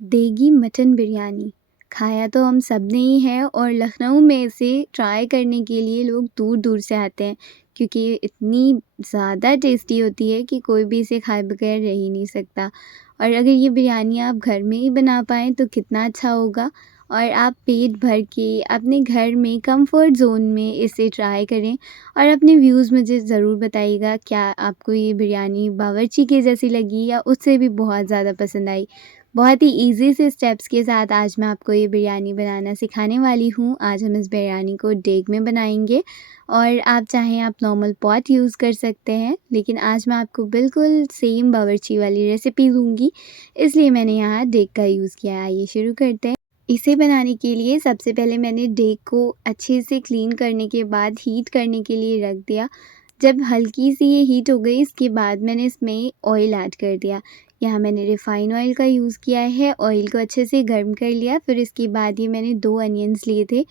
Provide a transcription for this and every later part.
देगी मटन बिरयानी खाया तो हम सब ने ही है और लखनऊ में इसे ट्राई करने के लिए लोग दूर दूर से आते हैं क्योंकि ये इतनी ज़्यादा टेस्टी होती है कि कोई भी इसे खाए बगैर रह ही नहीं सकता। और अगर ये बिरयानी आप घर में ही बना पाएँ तो कितना अच्छा होगा और आप पेट भर के अपने घर में कंफर्ट ज़ोन में इसे ट्राई करें और अपने व्यूज़ मुझे ज़रूर बताइएगा क्या आपको ये बिरयानी बावर्ची के जैसी लगी या उससे भी बहुत ज़्यादा पसंद आई। बहुत ही ईज़ी से स्टेप्स के साथ आज मैं आपको ये बिरयानी बनाना सिखाने वाली हूँ। आज हम इस बिरयानी को देग में बनाएँगे और आप चाहें आप नॉर्मल पॉट यूज़ कर सकते हैं, लेकिन आज मैं आपको बिल्कुल सेम बावर्ची वाली रेसिपी दूँगी, इसलिए मैंने यहाँ देग का यूज़ किया है। आइए शुरू करते हैं। इसे बनाने के लिए सबसे पहले मैंने देग को अच्छे से क्लीन करने के बाद हीट करने के लिए रख दिया। जब हल्की सी ये हीट हो गई इसके बाद मैंने इसमें ऑयल ऐड कर दिया। यहाँ मैंने रिफ़ाइन ऑयल का यूज़ किया है। ऑयल को अच्छे से गर्म कर लिया, फिर इसके बाद ये मैंने 2 अनियंस लिए थे,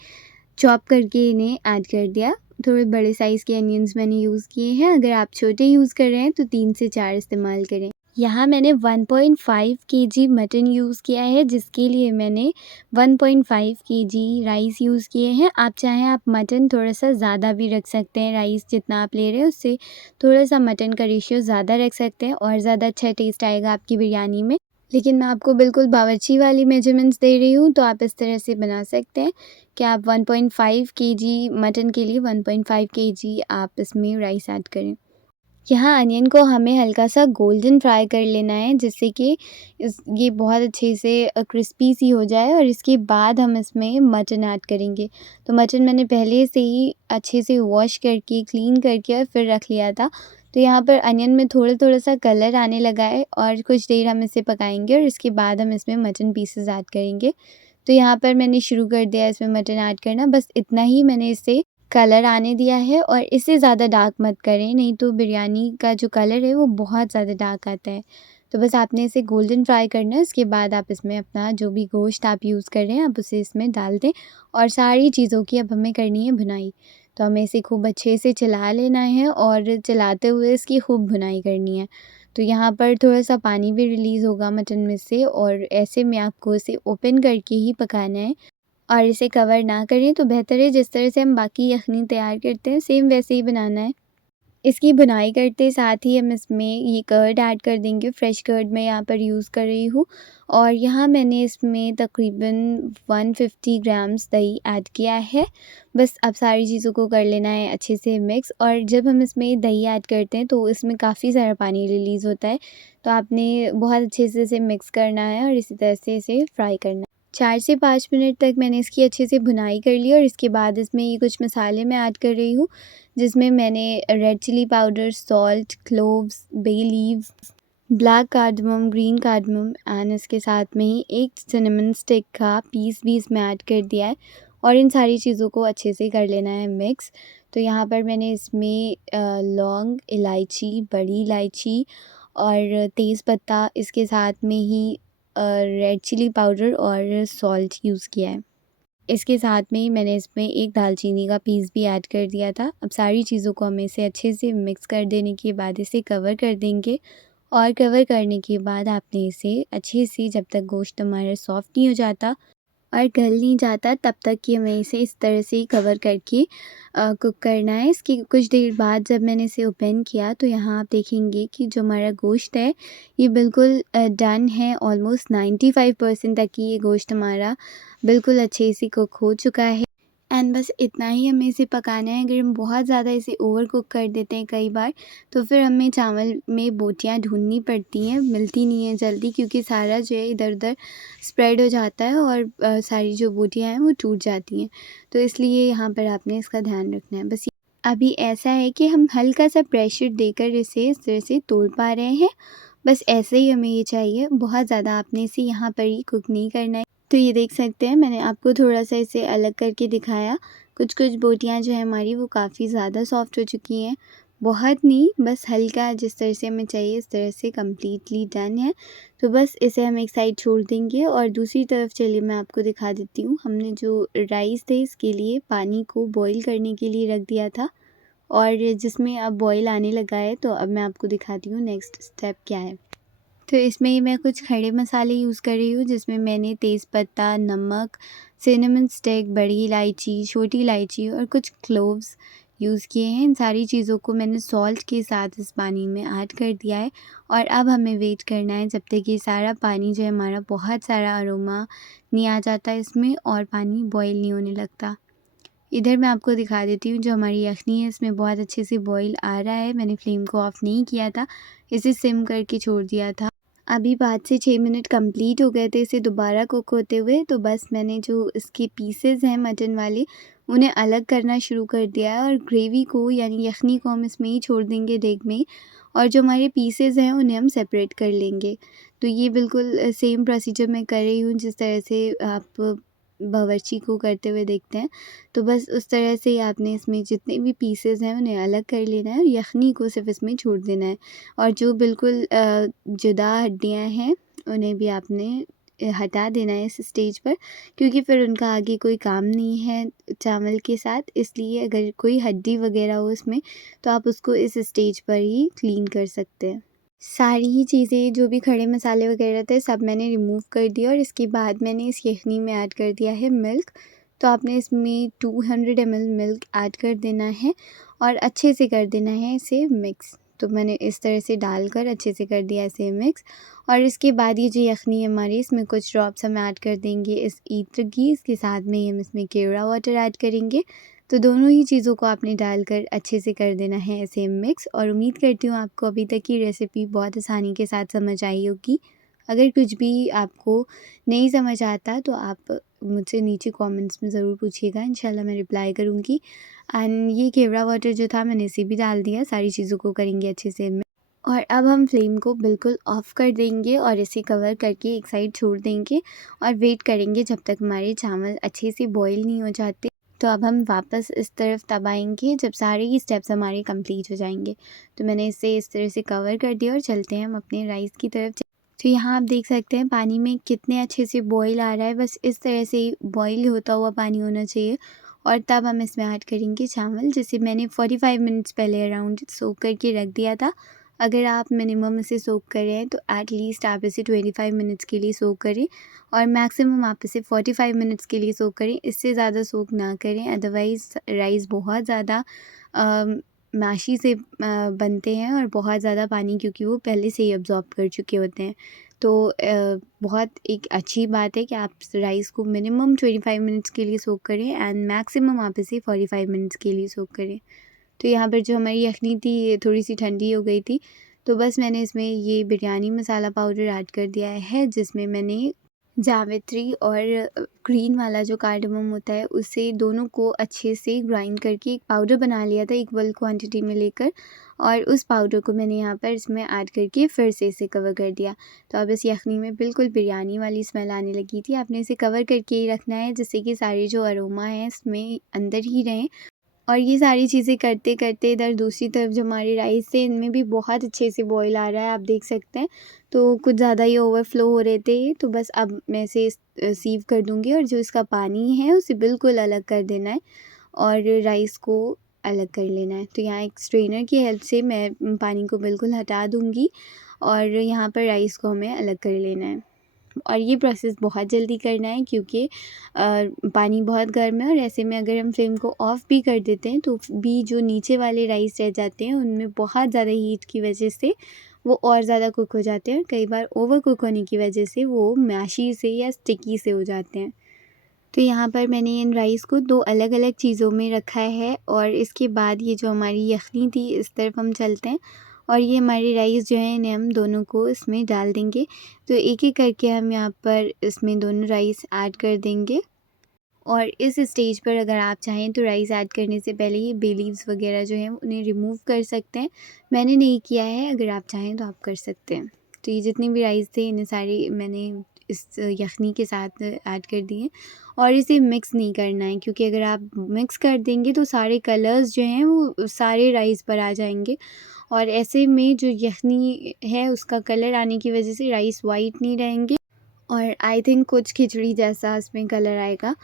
चॉप करके इन्हें ऐड कर दिया। थोड़े बड़े साइज़ के अनियंस मैंने यूज़ किए हैं, अगर आप छोटे यूज़ कर रहे हैं तो 3 से 4 इस्तेमाल करें। यहाँ मैंने 1.5 केजी मटन यूज़ किया है, जिसके लिए मैंने 1.5 केजी राइस यूज़ किए हैं। आप चाहें आप मटन थोड़ा-सा ज़्यादा भी रख सकते हैं, राइस जितना आप ले रहे हैं उससे थोड़ा-सा मटन का रेशियो ज़्यादा रख सकते हैं और ज़्यादा अच्छा टेस्ट आएगा आपकी बिरयानी में। लेकिन मैं आपको बिल्कुल बावर्ची वाली मेजरमेंट्स दे रही हूँ, तो आप इस तरह से बना सकते हैं कि आप 1.5 केजी मटन के लिए 1.5 केजी आप इसमें राइस ऐड करें। यहाँ अनियन को हमें हल्का-सा गोल्डन फ्राई कर लेना है, जिससे कि ये बहुत अच्छे से क्रिस्पी सी हो जाए और इसके बाद हम इसमें मटन ऐड करेंगे। तो मटन मैंने पहले से ही अच्छे से वॉश करके, क्लीन करके और फिर रख लिया था। तो यहाँ पर अनियन में थोड़ा-थोड़ा सा कलर आने लगा है और कुछ देर हम इसे पकाएँगे और इसके बाद हम इसमें मटन पीसेस ऐड करेंगे। तो यहाँ पर मैंने शुरू कर दिया इसमें मटन ऐड करना, बस इतना ही मैंने इसे कलर आने दिया है और इससे ज़्यादा डार्क मत करें, नहीं तो बिरयानी का जो कलर है वो बहुत ज़्यादा डार्क आता है। तो बस आपने इसे गोल्डन फ्राई करना है, उसके बाद आप इसमें अपना जो भी गोश्त आप यूज़ कर रहे हैं आप उसे इसमें डाल दें और सारी चीज़ों की अब हमें करनी है भुनाई। तो हमें इसे खूब अच्छे से चला लेना है और चलाते हुए इसकी खूब भुनाई करनी है। तो यहाँ पर थोड़ा-सा पानी भी रिलीज़ होगा मटन में से और ऐसे में आपको इसे ओपन करके ही पकाना है और इसे कवर ना करें तो बेहतर है। जिस तरह से हम बाकी यख़नी तैयार करते हैं सेम वैसे ही बनाना है। इसकी बुनाई करते साथ ही हम इसमें ये कर्ड ऐड कर देंगे। फ्रेश कर्ड मैं यहाँ पर यूज़ कर रही हूँ और यहाँ मैंने इसमें तकरीबन 150 ग्राम्स दही ऐड किया है। बस अब सारी चीज़ों को कर लेना है अच्छे से मिक्स और जब हम इसमें दही ऐड करते हैं तो इसमें काफ़ी सारा पानी रिलीज़ होता है। तो आपने बहुत अच्छे से इसे मिक्स करना है और इसी तरह से इसे फ्राई करना है। 4 से 5 मिनट तक मैंने इसकी अच्छे से भुनाई कर ली और इसके बाद इसमें ये कुछ मसाले मैं ऐड कर रही हूँ, जिसमें मैंने red chilli powder, salt, cloves, bay leaves, black cardamom, green cardamom and इसके साथ में ही एक सिनेमन स्टिक का पीस भी इसमें ऐड कर दिया है और इन सारी चीज़ों को अच्छे से कर लेना है मिक्स। तो यहाँ पर मैंने इसमें लौंग, इलायची, बड़ी इलायची और तेज़पत्ता, इसके साथ में ही रेड चिली पाउडर और सॉल्ट यूज़ किया है। इसके साथ में ही मैंने इसमें एक दालचीनी का पीस भी ऐड कर दिया था। अब सारी चीज़ों को हमें इसे अच्छे से मिक्स कर देने के बाद इसे कवर कर देंगे और कवर करने के बाद आपने इसे अच्छे से जब तक गोश्त हमारा सॉफ्ट नहीं हो जाता और गल नहीं जाता तब तक कि हमें इसे इस तरह से ही कवर करके कुक करना है। इसकी कुछ देर बाद जब मैंने इसे ओपन किया तो यहाँ आप देखेंगे कि जो हमारा गोश्त है ये बिल्कुल डन है। ऑलमोस्ट 95% तक कि ये गोश्त हमारा बिल्कुल अच्छे से कुक हो चुका है एंड बस इतना ही हमें इसे पकाना है। अगर हम बहुत ज़्यादा इसे ओवर कुक कर देते हैं कई बार तो फिर हमें चावल में बोटियाँ ढूँढनी पड़ती हैं, मिलती नहीं है जल्दी क्योंकि सारा जो है इधर-उधर स्प्रेड हो जाता है और सारी जो बोटियाँ हैं वो टूट जाती हैं। तो इसलिए यहाँ पर आपने इसका ध्यान रखना है। बस अभी ऐसा है कि हम हल्का-सा प्रेशर देकर इसे इस तरह से तोड़ पा रहे हैं। बस ऐसे ही हमें ये चाहिए, बहुत ज़्यादा आपने इसे यहाँ पर ही कुक नहीं करना है। तो ये देख सकते हैं मैंने आपको थोड़ा-सा इसे अलग करके दिखाया। कुछ-कुछ बोटियाँ जो है हमारी वो काफ़ी ज़्यादा सॉफ्ट हो चुकी हैं। बहुत नहीं, बस हल्का जिस तरह से हमें चाहिए इस तरह से कंप्लीटली डन है। तो बस इसे हम एक साइड छोड़ देंगे और दूसरी तरफ चलिए मैं आपको दिखा देती हूँ। हमने जो राइस थे इसके लिए पानी को बॉयल करने के लिए रख दिया था और जिसमें अब बॉयल आने लगा है। तो अब मैं आपको दिखाती हूँ नेक्स्ट स्टेप क्या है। तो इसमें मैं कुछ खड़े मसाले यूज़ कर रही हूँ, जिसमें मैंने तेज़पत्ता, नमक, सिनेमन स्टिक, बड़ी इलायची, छोटी इलायची और कुछ क्लोव्स यूज़ किए हैं। इन सारी चीज़ों को मैंने सॉल्ट के साथ इस पानी में ऐड कर दिया है और अब हमें वेट करना है जब तक ये सारा पानी जो है हमारा बहुत सारा अरोमा नहीं आ जाता इसमें और पानी बॉयल नहीं होने लगता। इधर मैं आपको दिखा देती हूँ, जो हमारी यखनी है इसमें बहुत अच्छे से बॉयल आ रहा है। मैंने फ्लेम को ऑफ़ नहीं किया था, इसे सिम करके छोड़ दिया था। अभी 5 से 6 मिनट कंप्लीट हो गए थे इसे दोबारा कुक होते हुए, तो बस मैंने जो इसके पीसेस हैं मटन वाले, उन्हें अलग करना शुरू कर दिया है और ग्रेवी को यानी यखनी को हम इसमें ही छोड़ देंगे देग में ही और जो हमारे पीसेस हैं उन्हें हम सेपरेट कर लेंगे। तो ये बिल्कुल सेम प्रोसीजर मैं कर रही हूँ जिस तरह से आप बावर्ची को करते हुए देखते हैं। तो बस उस तरह से ही आपने इसमें जितने भी पीसेस हैं उन्हें अलग कर लेना है और यखनी को सिर्फ़ इसमें छोड़ देना है और जो बिल्कुल जुदा हड्डियाँ हैं उन्हें भी आपने हटा देना है इस स्टेज पर, क्योंकि फिर उनका आगे कोई काम नहीं है चावल के साथ। इसलिए अगर कोई हड्डी वग़ैरह हो इसमें तो आप उसको इस स्टेज पर ही क्लीन कर सकते हैं। सारी ही चीज़ें जो भी खड़े मसाले वग़ैरह थे सब मैंने रिमूव कर दिया और इसके बाद मैंने इस यखनी में ऐड कर दिया है मिल्क। तो आपने इसमें 200 ml मिल्क ऐड कर देना है और अच्छे से कर देना है इसे मिक्स। तो मैंने इस तरह से डालकर अच्छे से कर दिया इसे मिक्स और इसके बाद ये जो यखनी है हमारी इसमें कुछ ड्रॉप्स हम ऐड कर देंगे इस ईत्र की, इसके साथ में ही हम इसमें केवड़ा वाटर ऐड करेंगे। तो दोनों ही चीज़ों को आपने डालकर अच्छे से कर देना है ऐसे मिक्स और उम्मीद करती हूँ आपको अभी तक की रेसिपी बहुत आसानी के साथ समझ आई होगी। अगर कुछ भी आपको नहीं समझ आता तो आप मुझसे नीचे कमेंट्स में ज़रूर पूछिएगा, इंशाल्लाह मैं रिप्लाई करूँगी। एंड ये केवड़ा वाटर जो था मैंने इसे भी डाल दिया, सारी चीज़ों को करेंगे अच्छे से और अब हम फ्लेम को बिल्कुल ऑफ़ कर देंगे और इसे कवर करके एक साइड छोड़ देंगे और वेट करेंगे जब तक हमारे चावल अच्छे से बॉयल नहीं हो जाते। तो अब हम वापस इस तरफ तब आएँगे जब सारे ही स्टेप्स हमारे कंप्लीट हो जाएँगे। तो मैंने इसे इस तरह से कवर कर दिया और चलते हैं हम अपने राइस की तरफ। तो यहाँ आप देख सकते हैं पानी में कितने अच्छे से बॉयल आ रहा है, बस इस तरह से बॉयल होता हुआ पानी होना चाहिए और तब हम इसमें ऐड करेंगे चावल, जिसे मैंने 45 मिनट्स पहले अराउंड सोक करके रख दिया था। अगर आप मिनिमम इसे सोक कर रहे हैं तो एट लीस्ट आप इसे 25 मिनट्स के लिए सोक करें और मैक्सिमम आप इसे 45 मिनट्स के लिए सोक करें, इससे ज़्यादा सोक ना करें। अदरवाइज़ राइस बहुत ज़्यादा मैशी से बनते हैं और बहुत ज़्यादा पानी क्योंकि वो पहले से ही अब्ज़ॉर्ब कर चुके होते हैं। तो बहुत एक अच्छी बात है कि आप राइस को मिनिमम 25 मिनट्स के लिए सोक करें एंड मैक्सिमम आप इसे 45 मिनट्स के लिए सोक करें। तो यहाँ पर जो हमारी यखनी थी ये थोड़ी-सी ठंडी हो गई थी, तो बस मैंने इसमें ये बिरयानी मसाला पाउडर ऐड कर दिया है, जिसमें मैंने जावित्री और ग्रीन वाला जो कार्डमम होता है उसे दोनों को अच्छे से ग्राइंड करके एक पाउडर बना लिया था इक्वल क्वांटिटी में लेकर और उस पाउडर को मैंने यहाँ पर इसमें ऐड करके फिर से इसे कवर कर दिया। तो अब इस यखनी में बिल्कुल बिरयानी वाली स्मेल आने लगी थी। आपने इसे कवर करके ही रखना है जिससे कि सारे जो अरोमा है इसमें अंदर ही रहें और ये सारी चीज़ें करते-करते इधर दूसरी तरफ जो हमारे राइस थे इनमें भी बहुत अच्छे से बॉयल आ रहा है, आप देख सकते हैं। तो कुछ ज़्यादा ही ओवरफ्लो हो रहे थे, तो बस अब मैं इसे सीव कर दूँगी और जो इसका पानी है उसे बिल्कुल अलग कर देना है और राइस को अलग कर लेना है। तो यहाँ एक स्ट्रेनर की हेल्प से मैं पानी को बिल्कुल हटा दूँगी और यहाँ पर राइस को हमें अलग कर लेना है। और ये प्रोसेस बहुत जल्दी करना है क्योंकि पानी बहुत गर्म है और ऐसे में अगर हम फ्लेम को ऑफ़ भी कर देते हैं तो भी जो नीचे वाले राइस रह जाते हैं उनमें बहुत ज़्यादा हीट की वजह से वो और ज़्यादा कुक हो जाते हैं। कई बार ओवर कुक होने की वजह से वो मैशी से या स्टिकी से हो जाते हैं। तो यहाँ पर मैंने इन राइस को 2 अलग-अलग चीज़ों में रखा है और इसके बाद ये जो हमारी यखनी थी इस तरफ हम चलते हैं और ये हमारे राइस जो हैं इन्हें हम दोनों को इसमें डाल देंगे। तो एक-एक करके हम यहाँ पर इसमें दोनों राइस ऐड कर देंगे और इस स्टेज पर अगर आप चाहें तो राइस ऐड करने से पहले ये बे लीव्स वगैरह जो हैं उन्हें रिमूव कर सकते हैं। मैंने नहीं किया है, अगर आप चाहें तो आप कर सकते हैं। तो ये जितने भी राइस थे इन्हें सारे मैंने इस यखनी के साथ ऐड कर दिए और इसे मिक्स नहीं करना है क्योंकि अगर आप मिक्स कर देंगे तो सारे कलर्स जो हैं वो सारे राइस पर आ जाएंगे और ऐसे में जो यखनी है उसका कलर आने की वजह से राइस वाइट नहीं रहेंगे और आई थिंक कुछ खिचड़ी जैसा इसमें कलर आएगा।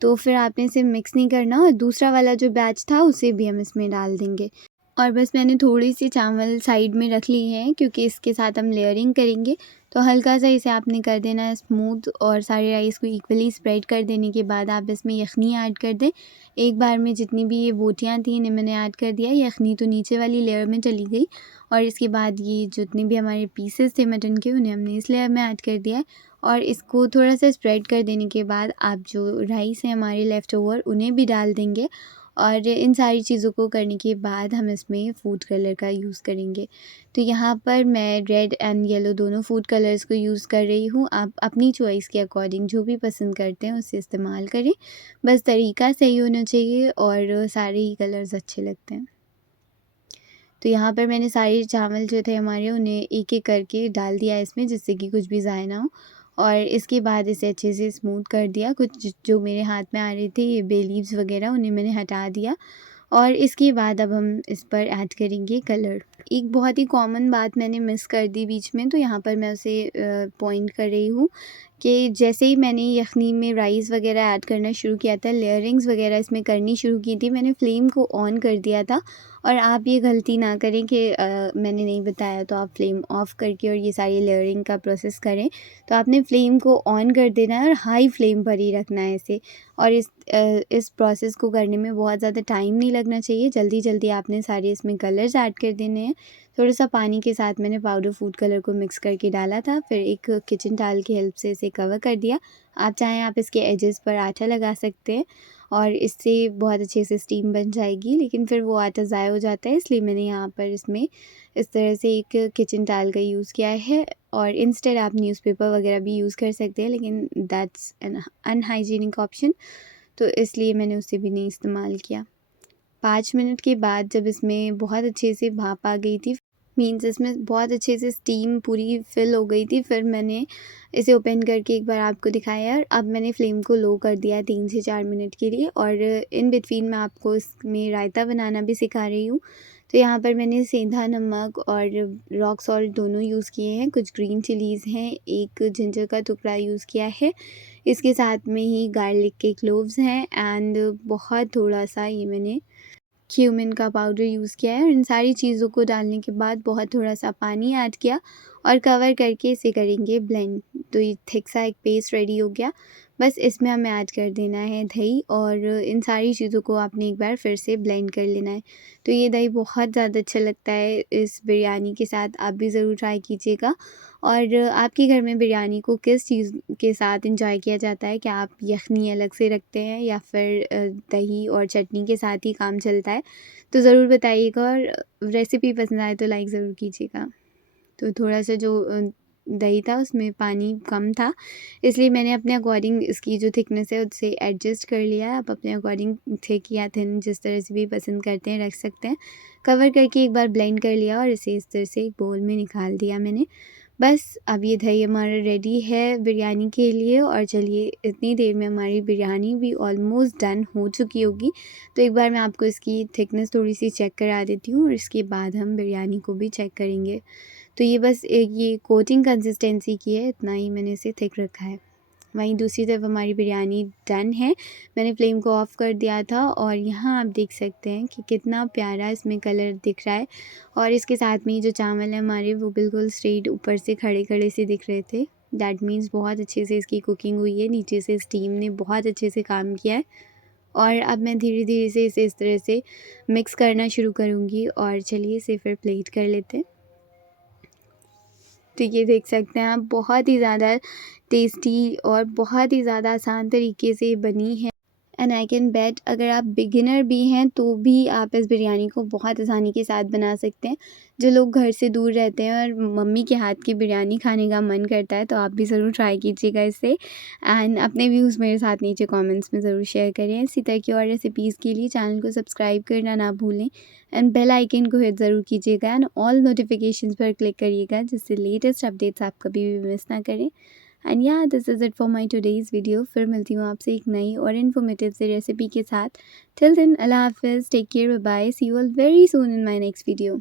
तो फिर आपने इसे मिक्स नहीं करना और दूसरा वाला जो बैच था उसे भी हम इसमें डाल देंगे। और बस मैंने थोड़ी-सी चावल साइड में रख ली हैं क्योंकि इसके साथ हम लेयरिंग करेंगे। तो हल्का-सा इसे आपने कर देना है स्मूथ और सारे राइस को इक्वली स्प्रेड कर देने के बाद आप इसमें यखनी ऐड कर दें। एक बार में जितनी भी ये बोटियाँ थी इन्हें मैंने ऐड कर दिया। यखनी तो नीचे वाली लेयर में चली गई और इसके बाद ये जितने भी हमारे पीसेस थे मटन के उन्हें हमने इस लेयर में ऐड कर दिया है। और इसको थोड़ा-सा स्प्रेड कर देने के बाद आप जो राइस हैं हमारे लेफ़्ट ओवर उन्हें भी डाल देंगे। और इन सारी चीज़ों को करने के बाद हम इसमें फ़ूड कलर का यूज़ करेंगे। तो यहाँ पर मैं रेड एंड येलो दोनों फ़ूड कलर्स को यूज़ कर रही हूँ। आप अपनी चॉइस के अकॉर्डिंग जो भी पसंद करते हैं उसे इस्तेमाल करें। बस तरीका सही होना चाहिए और सारे ही कलर्स अच्छे लगते हैं। तो यहाँ पर मैंने सारे चावल जो थे हमारे उन्हें एक-एक करके डाल दिया इसमें जिससे कि कुछ भी ज़ाया ना हो। और इसके बाद इसे अच्छे से स्मूथ कर दिया। कुछ जो मेरे हाथ में आ रहे थे ये बे लीव्स वगैरह उन्हें मैंने हटा दिया। और इसके बाद अब हम इस पर ऐड करेंगे कलर। एक बहुत ही कॉमन बात मैंने मिस कर दी बीच में, तो यहाँ पर मैं उसे पॉइंट कर रही हूँ कि जैसे ही मैंने यखनी में राइस वगैरह ऐड करना शुरू किया था, लेयरिंग्स वगैरह इसमें करनी शुरू की थी, मैंने फ्लेम को ऑन कर दिया था। और आप ये गलती ना करें कि मैंने नहीं बताया तो आप फ्लेम ऑफ़ करके और ये सारी लेयरिंग का प्रोसेस करें। तो आपने फ्लेम को ऑन कर देना है और हाई फ्लेम पर ही रखना है इसे। और इस प्रोसेस को करने में बहुत ज़्यादा टाइम नहीं लगना चाहिए। जल्दी-जल्दी आपने सारे इसमें कलर्स ऐड कर देने हैं। थोड़ा-सा पानी के साथ मैंने पाउडर फूड कलर को मिक्स करके डाला था, फिर एक किचन टॉवल की हेल्प से इसे कवर कर दिया। आप चाहें आप इसके एजेस पर आटा लगा सकते हैं और इससे बहुत अच्छे से स्टीम बन जाएगी, लेकिन फिर वो आटा ज़ाया हो जाता है, इसलिए मैंने यहाँ पर इसमें इस तरह से एक किचन टॉवल का यूज़ किया है। और इंस्टेड आप न्यूज़पेपर वगैरह भी यूज़ कर सकते हैं, लेकिन दैट्स एन अनहाइजीनिक ऑप्शन, तो इसलिए मैंने उसे भी नहीं इस्तेमाल किया। 5 मिनट के बाद जब इसमें बहुत अच्छे से भाप आ गई थी, मीन्स इसमें बहुत अच्छे से स्टीम पूरी फ़िल हो गई थी, फिर मैंने इसे ओपन करके एक बार आपको दिखाया और अब मैंने फ्लेम को लो कर दिया 3 से 4 मिनट के लिए। और इन बिटवीन मैं आपको इसमें रायता बनाना भी सिखा रही हूँ। तो यहाँ पर मैंने सेंधा नमक और रॉक सॉल्ट दोनों यूज़ किए हैं, कुछ ग्रीन चिलीज़ हैं, एक जिंजर का टुकड़ा यूज़ किया है। इसके साथ में ही गार्लिक के क्लोव्स हैं एंड बहुत थोड़ा-सा ये मैंने क्यूमिन का पाउडर यूज़ किया है। और इन सारी चीज़ों को डालने के बाद बहुत थोड़ा-सा पानी ऐड किया और कवर करके इसे करेंगे ब्लेंड। तो ये थिक सा एक पेस्ट रेडी हो गया। बस इसमें हमें ऐड कर देना है दही और इन सारी चीज़ों को आपने एक बार फिर से ब्लेंड कर लेना है। तो ये दही बहुत ज़्यादा अच्छा लगता है इस बिरयानी के साथ, आप भी ज़रूर ट्राई कीजिएगा। और आपके घर में बिरयानी को किस चीज़ के साथ एंजॉय किया जाता है? क्या आप यखनी अलग से रखते हैं या फिर दही और चटनी के साथ ही काम चलता है? तो ज़रूर बताइएगा और रेसिपी पसंद आए तो लाइक ज़रूर कीजिएगा। तो थोड़ा-सा जो दही था उसमें पानी कम था, इसलिए मैंने अपने अकॉर्डिंग इसकी जो थिकनेस है उससे एडजस्ट कर लिया है। आप अपने अकॉर्डिंग थिक या थिन जिस तरह से भी पसंद करते हैं रख सकते हैं। कवर करके एक बार ब्लेंड कर लिया और इसे इस तरह से एक बोल में निकाल दिया मैंने। बस अब ये दही हमारा रेडी है बिरयानी के लिए। और चलिए इतनी देर में हमारी बिरयानी भी ऑलमोस्ट डन हो चुकी होगी। तो एक बार मैं आपको इसकी थिकनेस थोड़ी-सी चेक करा देती हूँ और इसके बाद हम बिरयानी को भी चेक करेंगे। तो ये बस एक ये कोटिंग कंसिस्टेंसी की है, इतना ही मैंने इसे थिक रखा है। वहीं दूसरी तरफ हमारी बिरयानी डन है। मैंने फ्लेम को ऑफ़ कर दिया था और यहाँ आप देख सकते हैं कि कितना प्यारा इसमें कलर दिख रहा है। और इसके साथ में ये जो चावल हैं हमारे वो बिल्कुल स्ट्रेट ऊपर से खड़े-खड़े से दिख रहे थे। दैट मीन्स बहुत अच्छे से इसकी कुकिंग हुई है, नीचे से स्टीम ने बहुत अच्छे से काम किया है। और अब मैं धीरे-धीरे से इसे इस तरह से मिक्स करना शुरू करूँगी और चलिए इसे फिर प्लेट कर लेते हैं। तो ये देख सकते हैं आप बहुत ही ज़्यादा टेस्टी और बहुत ही ज़्यादा आसान तरीके से बनी है। एंड आई कैन बेट अगर आप बिगिनर भी हैं तो भी आप इस बिरयानी को बहुत आसानी के साथ बना सकते हैं। जो लोग घर से दूर रहते हैं और मम्मी के हाथ की बिरयानी खाने का मन करता है तो आप भी ज़रूर ट्राई कीजिएगा इसे। एंड अपने व्यूज़ मेरे साथ नीचे कमेंट्स में ज़रूर शेयर करें। इसी तरह की और रेसिपीज़ के लिए चैनल को सब्सक्राइब करना ना भूलें एंड बेल आइकन को हिट ज़रूर कीजिएगा एंड ऑल नोटिफिकेशंस पर क्लिक करिएगा जिससे लेटेस्ट अपडेट्स आप कभी भी मिस ना करें। एंड या this is it for my today's video. फिर मिलती हूँ आपसे एक नई और इन्फॉर्मेटिव से रेसिपी के साथ। टिल देन अल्लाह हाफ़िज़, take care, bye bye, see you all very soon in my next video.